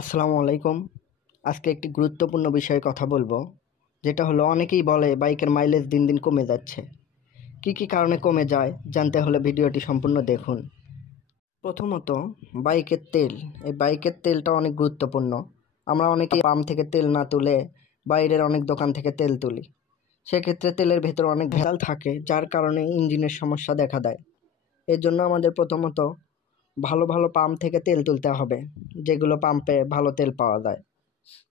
আসসালামু আলাইকুম। আজকে একটি গুরুত্বপূর্ণ বিষয়ে কথা বলবো, যেটা হলো অনেকেই বলে বাইকের মাইলেজ দিন দিন কমে যাচ্ছে। কি কারণে কমে যায় জানতে হলে ভিডিওটি সম্পূর্ণ দেখুন। প্রথমত, বাইকের তেল। এই বাইকের তেলটা অনেক গুরুত্বপূর্ণ। আমরা অনেকেই পাম্প থেকে তেল না তুলে বাইরের অনেক দোকান থেকে তেল তুলি। সেক্ষেত্রে তেলের ভেতর অনেক ভেজাল থাকে, যার কারণে ইঞ্জিনের সমস্যা দেখা দেয়। এর জন্য আমাদের প্রথমত ভালো ভালো পাম্প থেকে তেল তুলতে হবে, যেগুলো পাম্পে ভালো তেল পাওয়া যায়।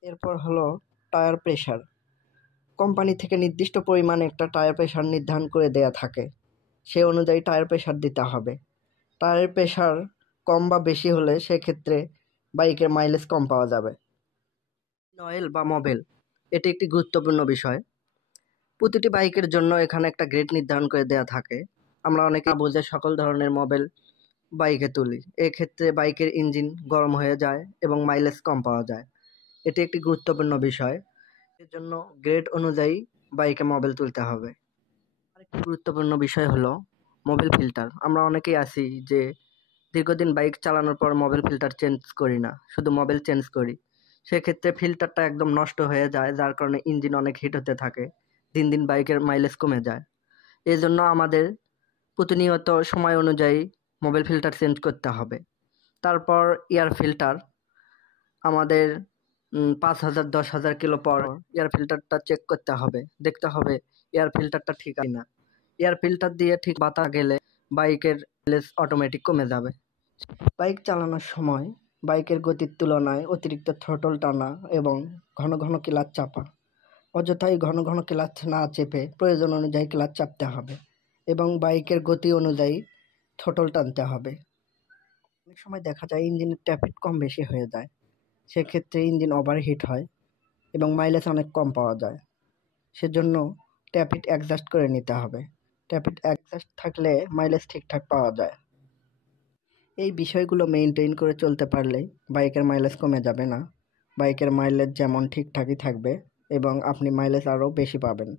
এরপর হলো টায়ার প্রেশার। কোম্পানি থেকে নির্দিষ্ট পরিমাণে একটা টায়ার প্রেশার নির্ধারণ করে দেয়া থাকে, সে অনুযায়ী টায়ার প্রেশার দিতে হবে। টায়ারের প্রেশার কম বা বেশি হলে সেক্ষেত্রে বাইকের মাইলেজ কম পাওয়া যাবে। অয়েল বা মোবিল, এটি একটি গুরুত্বপূর্ণ বিষয়। প্রতিটি বাইকের জন্য এখানে একটা গ্রেড নির্ধারণ করে দেয়া থাকে। আমরা অনেকে বুঝে সকল ধরনের মোবিল বাইকে তুলি, এক্ষেত্রে বাইকের ইঞ্জিন গরম হয়ে যায় এবং মাইলেজ কম পাওয়া যায়। এটি একটি গুরুত্বপূর্ণ বিষয়। এর জন্য গ্রেড অনুযায়ী বাইকে মোবিল তুলতে হবে। আরেকটি গুরুত্বপূর্ণ বিষয় হলো মোবিল ফিল্টার। আমরা অনেকেই আছি যে দীর্ঘদিন বাইক চালানোর পর মোবিল ফিল্টার চেঞ্জ করি না, শুধু মোবিল চেঞ্জ করি। সেক্ষেত্রে ফিল্টারটা একদম নষ্ট হয়ে যায়, যার কারণে ইঞ্জিন অনেক হিট হতে থাকে, দিন দিন বাইকের মাইলেজ কমে যায়। এই জন্য আমাদের প্রতিনিয়ত সময় অনুযায়ী মোবিল ফিল্টার চেঞ্জ করতে হবে। তারপর এয়ার ফিল্টার, আমাদের 5,000 10,000 কিলো পর এয়ার ফিল্টারটা চেক করতে হবে, দেখতে হবে এয়ার ফিল্টারটা ঠিক আছে না। এয়ার ফিল্টার দিয়ে ঠিক বাতাস গেলে বাইকের মাইলেজ অটোমেটিক কমে যাবে। বাইক চালানোর সময় বাইকের গতির তুলনায় অতিরিক্ত থ্রটল টানা এবং ঘন ঘন ক্লাচ চাপা। অযথাই ঘন ঘন ক্লাচ না চেপে প্রয়োজন অনুযায়ী ক্লাচ চাপতে হবে এবং বাইকের গতি অনুযায়ী থ্রটল টানতে হবে। অনেক সময় দেখা যায় ইঞ্জিনের ট্যাপিট কম বেশি হয়ে যায়, সেক্ষেত্রে ইঞ্জিন ওভারহিট হয় এবং মাইলেজ অনেক কম পাওয়া যায়। সেজন্য ট্যাপিট অ্যাডজাস্ট করে নিতে হবে। ট্যাপিট অ্যাডজাস্ট থাকলে মাইলেজ ঠিকঠাক পাওয়া যায়। এই বিষয়গুলো মেনটেন করে চলতে পারলেই বাইকের মাইলেজ কমে যাবে না, বাইকের মাইলেজ যেমন ঠিকঠাকই থাকবে এবং আপনি মাইলেজ আরও বেশি পাবেন।